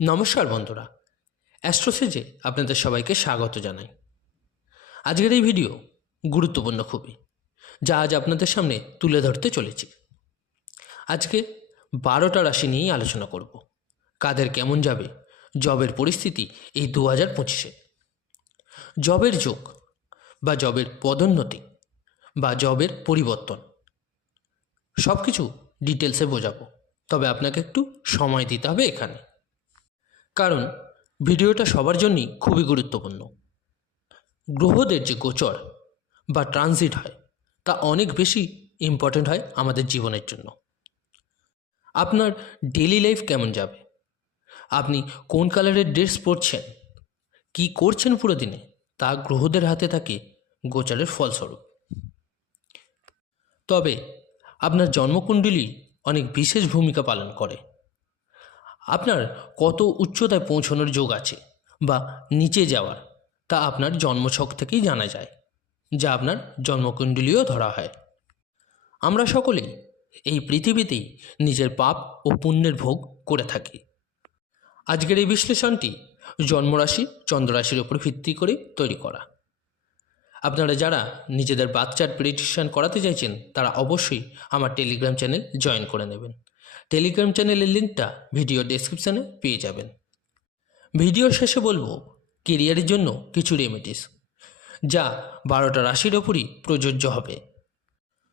নমস্কার বন্ধুরা, অ্যাস্ট্রোসেজে আপনাদের সবাইকে স্বাগত জানাই। আজকের এই ভিডিও গুরুত্বপূর্ণ খুবই, যা আজ আপনাদের সামনে তুলে ধরতে চলেছি। আজকে 12টা রাশি নিয়েই আলোচনা করব। কাদের কেমন যাবে জবের পরিস্থিতি এই 2025-এ, জবের যোগ বা জবের পদোন্নতি বা জবের পরিবর্তন সব কিছু ডিটেলসে বোঝাবো। তবে আপনাকে একটু সময় দিতে হবে এখানে, কারণ ভিডিওটা সবার জন্যই খুবই গুরুত্বপূর্ণ। গ্রহদের যে গোচর বা ট্রানজিট হয় তা অনেক বেশি ইম্পর্ট্যান্ট হয় আমাদের জীবনের জন্য। আপনার ডেইলি লাইফ কেমন যাবে, আপনি কোন কালারের ড্রেস পরছেন, কি করছেন পুরো দিনে, তা গ্রহদের হাতে থাকে গোচরের ফলস্বরূপ। তবে আপনার জন্মকুণ্ডলী অনেক বিশেষ ভূমিকা পালন করে। আপনার কত উচ্চতায় পৌঁছানোর যোগ আছে বা নিচে যাওয়ার, তা আপনার জন্মছক থেকেই জানা যায়, যা আপনার জন্মকুণ্ডলীও ধরা হয়। আমরা সকলেই এই পৃথিবীতেই নিজের পাপ ও পুণ্যের ভোগ করে থাকি। আজকের এই বিশ্লেষণটি জন্মরাশি চন্দ্ররাশির উপর ভিত্তি করে তৈরি করা। আপনারা যারা নিজেদের বার্থ চার্ট প্রেডিকশন করাতে চাইছেন তারা অবশ্যই আমার টেলিগ্রাম চ্যানেল জয়েন করে নেবেন। টেলিগ্রাম চ্যানেলের লিঙ্কটা ভিডিও ডেসক্রিপশানে পেয়ে যাবেন। ভিডিওর শেষে বলবো কেরিয়ারের জন্য কিছু রেমেডিস, যা 12টা রাশির ওপরই প্রযোজ্য হবে।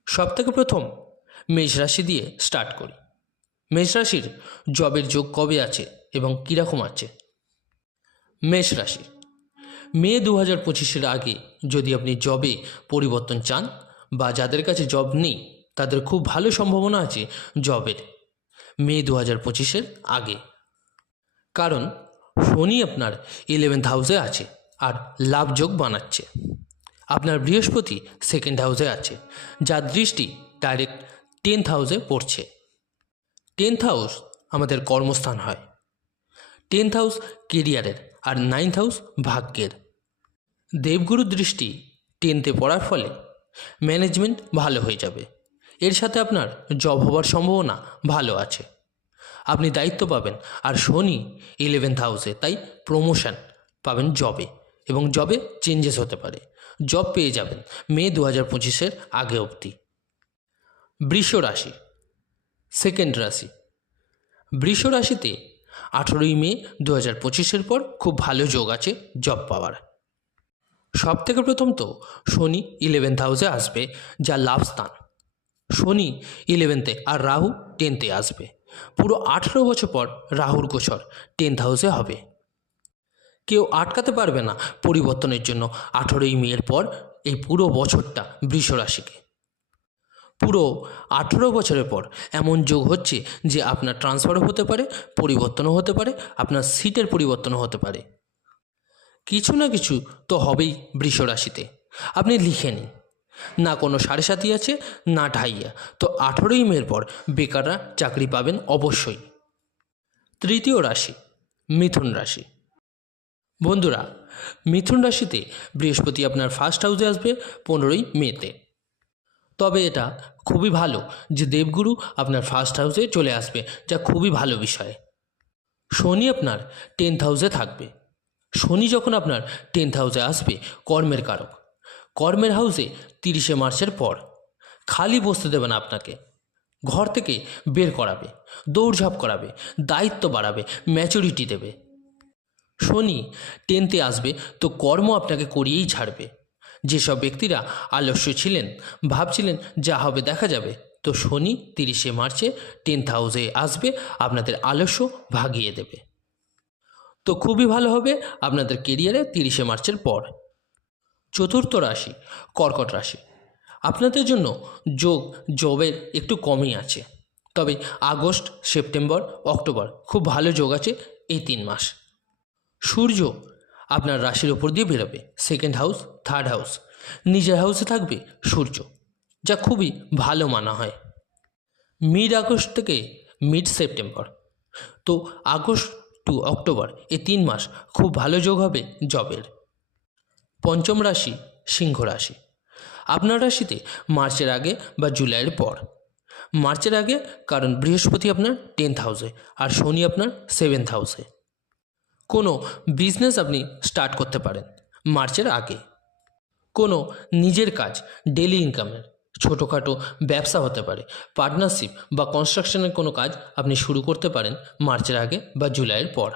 সবথেকে প্রথম মেষ রাশি দিয়ে স্টার্ট করি। মেষ রাশির জবের যোগ কবে আছে এবং কীরকম আছে। মেষ রাশি, মে 2025-এর আগে যদি আপনি জবে পরিবর্তন চান বা যাদের কাছে জব নেই তাদের খুব ভালো সম্ভাবনা আছে জবের মে 2025-এর আগে। কারণ শনি আপনার 11th হাউসে আছে আর লাভ যোগ বানাচ্ছে। আপনার বৃহস্পতি 2nd হাউসে আছে, যার দৃষ্টি ডাইরেক্ট 10th হাউসে পড়ছে। 10th হাউস আমাদের কর্মস্থান হয়, 10th হাউস কেরিয়ারের আর 9th হাউস ভাগ্যের। দেবগুরুর দৃষ্টি 10th-এ পড়ার ফলে ম্যানেজমেন্ট ভালো হয়ে যাবে। এর সাথে আপনার জব হওয়ার সম্ভাবনা ভালো আছে, আপনি দায়িত্ব পাবেন। আর শনি 11th হাউসে, তাই প্রমোশন পাবেন জবে, এবং জবে চেঞ্জেস হতে পারে। জব পেয়ে যাবেন মে 2025-এর আগে অবধি। বৃষ রাশি, 2nd রাশি। বৃষ রাশিতে 18ই মে 2025-এর পর খুব ভালো যোগ আছে জব পাওয়ার। সব থেকে প্রথম তো শনি 11th হাউসে আসবে, যা লাভ স্থান। শনি 11th-এ আর রাহু 10th-এ আসবে। পুরো 18 বছর পর রাহুর গোচর 10th হাউসে হবে। কেউ আটকাতে পারবে না পরিবর্তনের জন্য 18ই মের পর এই পুরো বছরটা বৃষ রাশিকে। পুরো 18 বছরের পর এমন যোগ হচ্ছে যে আপনার ট্রান্সফারও হতে পারে, পরিবর্তনও হতে পারে, আপনার সিটের পরিবর্তনও হতে পারে। কিছু না কিছু তো হবেই বৃষ রাশিতে। আপনি লিখে নিন, না কোনো 7.5 আছে না ঢাইয়া, তো 18ই মের পর বেকাররা চাকরি পাবেন অবশ্যই। তৃতীয় রাশি মিথুন রাশি। বন্ধুরা, মিথুন রাশিতে বৃহস্পতি আপনার 1st হাউসে আসবে 15ই মেতে। তবে এটা খুবই ভালো যে দেবগুরু আপনার 1st হাউসে চলে আসবে, যা খুবই ভালো বিষয়। শনি আপনার 10th হাউসে থাকবে। শনি যখন আপনার 10th হাউসে আসবে, কর্মের কারক, কর্মের হাউসে 30শে মার্চের পর খালি বসতে দেবে না আপনাকে। ঘর থেকে বের করাবে, দৌড়ঝাঁপ করাবে, দায়িত্ব বাড়াবে, ম্যাচুরিটি দেবে। শনি 10th-এ আসবে তো কর্ম আপনাকে করিয়েই ছাড়বে। যেসব ব্যক্তিরা আলস্য ছিলেন, ভাবছিলেন যা হবে দেখা যাবে, তো শনি 30শে মার্চে 10th হাউসে আসবে, আপনাদের আলস্য ভাগিয়ে দেবে। তো খুবই ভালো হবে আপনাদের কেরিয়ারে 30শে মার্চের পর। চতুর্থ রাশি কর্কট রাশি। আপনাদের জন্য জবের একটু কমই আছে, তবে আগস্ট, সেপ্টেম্বর, অক্টোবর খুব ভালো যোগ আছে এই 3 মাস। সূর্য আপনার রাশির ওপর দিয়ে বেরোবে, 2nd হাউস, 3rd হাউস, নিজের হাউসে থাকবে সূর্য, যা খুবই ভালো মানা হয়। মিড আগস্ট থেকে মিড সেপ্টেম্বর, তো আগস্ট টু অক্টোবর এই 3 মাস খুব ভালো যোগ হবে জবের। পঞ্চম রাশি সিংহ রাশি। আপনার রাশিতে মার্চের আগে বা জুলাইয়ের পর। মার্চের আগে, কারণ বৃহস্পতি আপনার 10th হাউসে আর শনি আপনার 7th হাউসে। কোনো বিজনেস আপনি স্টার্ট করতে পারেন মার্চের আগে। কোনো নিজের কাজ, ডেলি ইনকামের ছোটোখাটো ব্যবসা হতে পারে, পার্টনারশিপ বা কনস্ট্রাকশনের কোনো কাজ আপনি শুরু করতে পারেন মার্চের আগে বা জুলাইয়ের পর।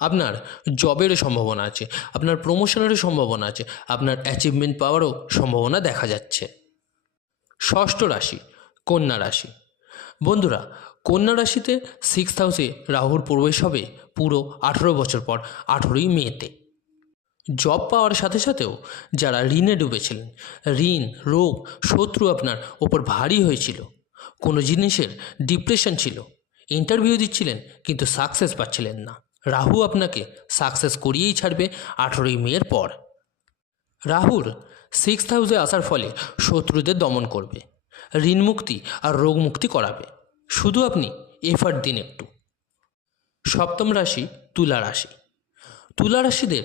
আপনার জবেরও সম্ভাবনা আছে, আপনার প্রমোশনেরও সম্ভাবনা আছে, আপনার অ্যাচিভমেন্ট পাওয়ারও সম্ভাবনা দেখা যাচ্ছে। ষষ্ঠ রাশি কন্যা রাশি। বন্ধুরা, কন্যা রাশিতে 6th হাউসে রাহুর প্রবেশ হবে পুরো 18 বছর পর 18ই মেতে। জব পাওয়ার সাথে সাথেও যারা ঋণে ডুবেছিলেন, ঋণ, রোগ, শত্রু আপনার ওপর ভারী হয়েছিল, কোনো জিনিসের ডিপ্রেশন ছিল, ইন্টারভিউ দিচ্ছিলেন কিন্তু সাকসেস পাচ্ছিলেন না, রাহু আপনাকে সাকসেস করিয়েই ছাড়বে 18ই মের পর। রাহুর 6th হাউসে আসার ফলে শত্রুদের দমন করবে, ঋণ মুক্তি আর রোগ মুক্তি করাবে, শুধু আপনি এফার্ট দিন একটু। সপ্তম রাশি তুলা রাশি। তুলা রাশিদের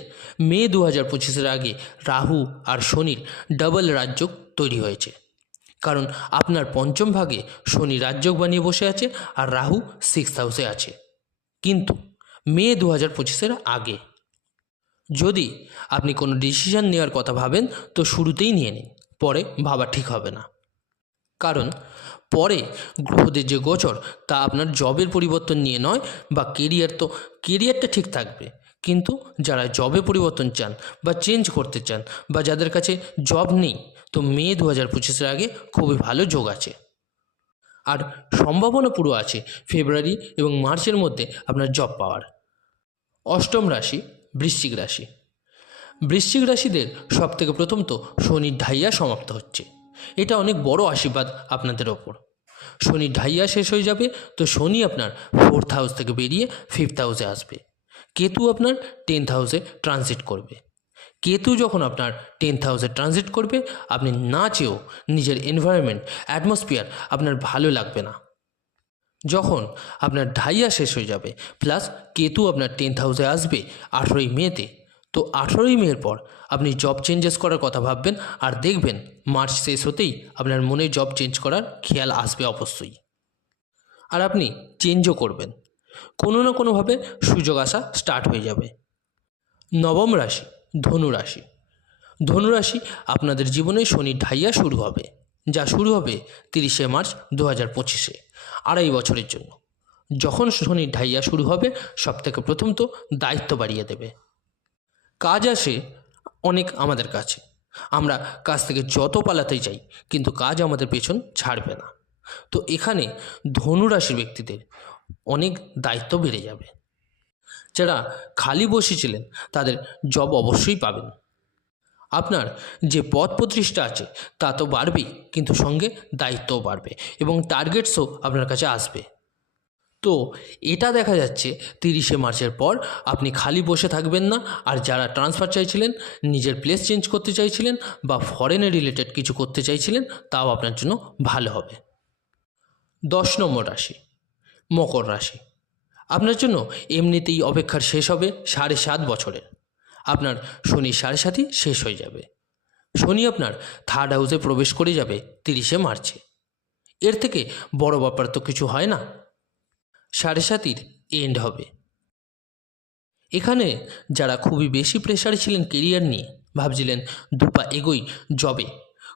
মে 2025-এর আগে রাহু আর শনির ডাবল রাজযোগ তৈরি হয়েছে, কারণ আপনার পঞ্চম ভাগে শনি রাজযোগ বানিয়ে বসে আছে আর রাহু 6th হাউসে আছে। কিন্তু মে 2025-এর আগে যদি আপনি কোনো ডিসিশন নেওয়ার কথা ভাবেন তো শুরুতেই নিয়ে নিন, পরে ভাবা ঠিক হবে না। কারণ পরে গ্রহদের যে গোচর তা আপনার জবের পরিবর্তন নিয়ে নয়, বা কেরিয়ারটা ঠিক থাকবে, কিন্তু যারা জবে পরিবর্তন চান বা চেঞ্জ করতে চান বা যাদের কাছে জব নেই, তো মে 2025-এর আগে খুবই ভালো যোগ আছে। আর সম্ভাবনা পুরো আছে ফেব্রুয়ারি এবং মার্চের মধ্যে আপনার জব পাওয়ার। অষ্টম রাশি বৃশ্চিক রাশি। বৃশ্চিক রাশিদের সবথেকে প্রথম তো শনির ঢাইয়া সমাপ্ত হচ্ছে, এটা অনেক বড় আশীর্বাদ আপনাদের ওপর। শনির ঢাইয়া শেষ হয়ে যাবে তো শনি আপনার 4th হাউস থেকে বেরিয়ে 5th হাউসে আসবে। কেতু আপনার 10th হাউসে ট্রানজিট করবে। কেতু যখন আপনার 10th হাউসে ট্রানজিট করবে, আপনি না চেয়েও নিজের এনভায়রনমেন্ট, অ্যাটমসফিয়ার আপনার ভালো লাগবে না। যখন আপনার ঢাইয়া শেষ হয়ে যাবে প্লাস কেতু আপনার 10th হাউসে আসবে 18ই মেতে, তো 18ই মের পর আপনি জব চেঞ্জেস করার কথা ভাববেন, আর দেখবেন মার্চ শেষ হতেই আপনার মনে জব চেঞ্জ করার খেয়াল আসবে অবশ্যই। আর আপনি চেঞ্জও করবেন, কোনো না কোনোভাবে সুযোগ আসা স্টার্ট হয়ে যাবে। নবম রাশি ধনু রাশি। ধনু রাশি আপনাদের জীবনে শনির ঢাইয়া শুরু হবে, যা শুরু হবে 30শে মার্চ 2025-এ, 2.5 বছরের জন্য। যখন শনির ঢাইয়া শুরু হবে সবথেকে প্রথম তো দায়িত্ব বাড়িয়ে দেবে। কাজ আসে অনেক আমাদের কাছে, আমরা কাজ থেকে যত পালাতেই চাই কিন্তু কাজ আমাদের পেছন ছাড়বে না। তো এখানে ধনু রাশির ব্যক্তিদের অনেক দায়িত্ব বেড়ে যাবে। যারা খালি বসেছিলেন তাদের জব অবশ্যই পাবেন। আপনার যে পদ প্রতিষ্ঠা আছে তা তো বাড়বেই, কিন্তু সঙ্গে দায়িত্বও বাড়বে এবং টার্গেটসও আপনার কাছে আসবে। তো এটা দেখা যাচ্ছে 30শে মার্চের পর আপনি খালি বসে থাকবেন না। আর যারা ট্রান্সফার চাইছিলেন, নিজের প্লেস চেঞ্জ করতে চাইছিলেন বা ফরেনে রিলেটেড কিছু করতে চাইছিলেন, তাও আপনার জন্য ভালো হবে। 10 নম্বর রাশি মকর রাশি। আপনার জন্য এমনিতেই অপেক্ষার শেষ হবে 7.5 বছরের। আপনার শনি 7.5ই শেষ হয়ে যাবে। শনি আপনার 3rd হাউসে প্রবেশ করে যাবে 30শে মার্চে। এর থেকে বড় ব্যাপার তো কিছু হয় না। 7.5-র এন্ড হবে। এখানে যারা খুবই বেশি প্রেশারে ছিলেন কেরিয়ার নিয়ে, ভাবছিলেন দুপা এগোই জবে,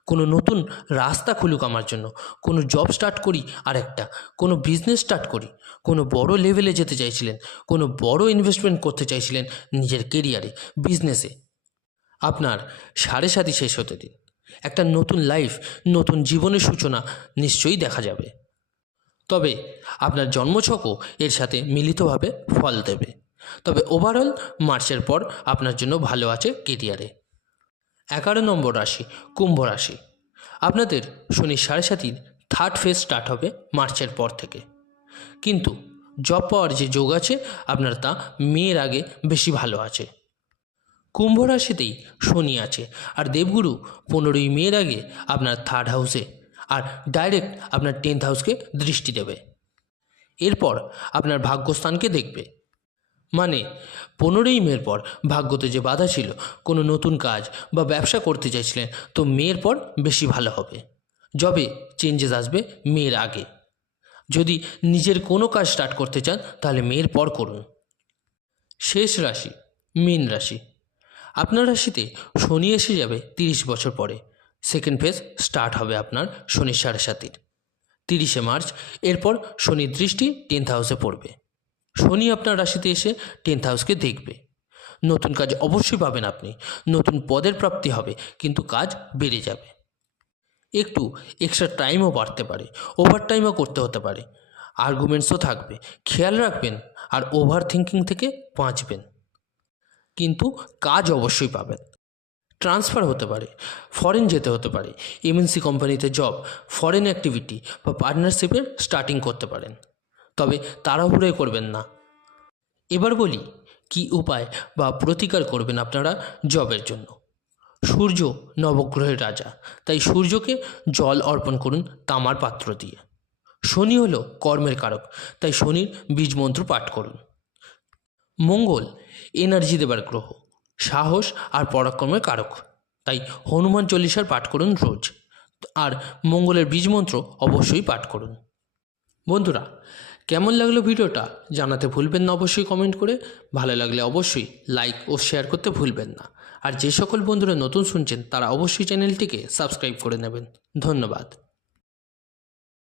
কোনো নতুন রাস্তা খুলুক আমার জন্য, কোনো জব স্টার্ট করি, আর একটা কোনো বিজনেস স্টার্ট করি, কোনো বড় লেভেলে যেতে চাইছিলেন, কোনো বড় ইনভেস্টমেন্ট করতে চাইছিলেন নিজের কেরিয়ারে, বিজনেসে, আপনার 7.5ই শেষ হতে দিন। একটা নতুন লাইফ, নতুন জীবনের সূচনা নিশ্চয়ই দেখা যাবে। তবে আপনার জন্মছকও এর সাথে মিলিতভাবে ফল দেবে। তবে ওভারঅল মার্চের পর আপনার জন্য ভালো আছে কেরিয়ারে। 11 নম্বর রাশি কুম্ভ রাশি। আপনাদের শনি 7.5-র 3rd ফেজ স্টার্ট হবে মার্চের পর থেকে, কিন্তু জব পাওয়ার যে যোগ আছে আপনার তা মেয়ের আগে বেশি ভালো আছে। কুম্ভ রাশিতেই শনি আছে আর দেবগুরু 15ই মের আগে আপনার 3rd হাউসে আর ডাইরেক্ট আপনার 10th হাউসকে দৃষ্টি দেবে। এরপর আপনার ভাগ্যস্থানকে দেখবে, মানে 15ই মের পর ভাগ্যতে যে বাধা ছিল, কোনো নতুন কাজ বা ব্যবসা করতে চাইছিলেন, তো মের পর বেশি ভালো হবে। জবে চেঞ্জেস আসবে মের আগে। যদি নিজের কোনো কাজ স্টার্ট করতে চান তাহলে মের পর করুন। শেষ রাশি মীন রাশি। আপনার রাশিতে শনি এসে যাবে 30 বছর পরে। সেকেন্ড ফেজ স্টার্ট হবে আপনার শনির 7.5 30শে মার্চ। এরপর শনির দৃষ্টি 10th হাউসে পড়বে। শনি আপনার রাশিতে এসে 10th হাউসকে দেখবে। নতুন কাজ অবশ্যই পাবেন আপনি, নতুন পদের প্রাপ্তি হবে, কিন্তু কাজ বেড়ে যাবে। একটু এক্সট্রা টাইমও বাড়তে পারে, ওভার টাইমও করতে হতে পারে, আর্গুমেন্টসও থাকবে। খেয়াল রাখবেন আর ওভার থিঙ্কিং থেকে বাঁচবেন। কিন্তু কাজ অবশ্যই পাবেন। ট্রান্সফার হতে পারে, ফরেন যেতে হতে পারে, এমএনসি কোম্পানিতে জব, ফরেন অ্যাক্টিভিটি বা পার্টনারশিপের স্টার্টিং করতে পারেন। তবে তাড়াহুড়োই করবেন না। এবার বলি কি উপায় বা প্রতিকার করবেন আপনারা জবের জন্য। সূর্য নবগ্রহের রাজা, তাই সূর্যকে জল অর্পণ করুন তামার পাত্র দিয়ে। শনি হলো কর্মের কারক, তাই শনির বীজ মন্ত্র পাঠ করুন। মঙ্গল এনার্জি দেবার গ্রহ, সাহস আর পরাক্রমের কারক, তাই হনুমান চল্লিশার পাঠ করুন রোজ। আর মঙ্গলের বীজ মন্ত্র অবশ্যই পাঠ করুন। বন্ধুরা, কেমন লাগলো ভিডিওটা জানাতে ভুলবেন না অবশ্যই কমেন্ট করে। ভালো লাগলে অবশ্যই লাইক ও শেয়ার করতে ভুলবেন না। আর যে সকল বন্ধুরা নতুন শুনছেন তারা অবশ্যই চ্যানেলটিকে সাবস্ক্রাইব করে নেবেন। ধন্যবাদ।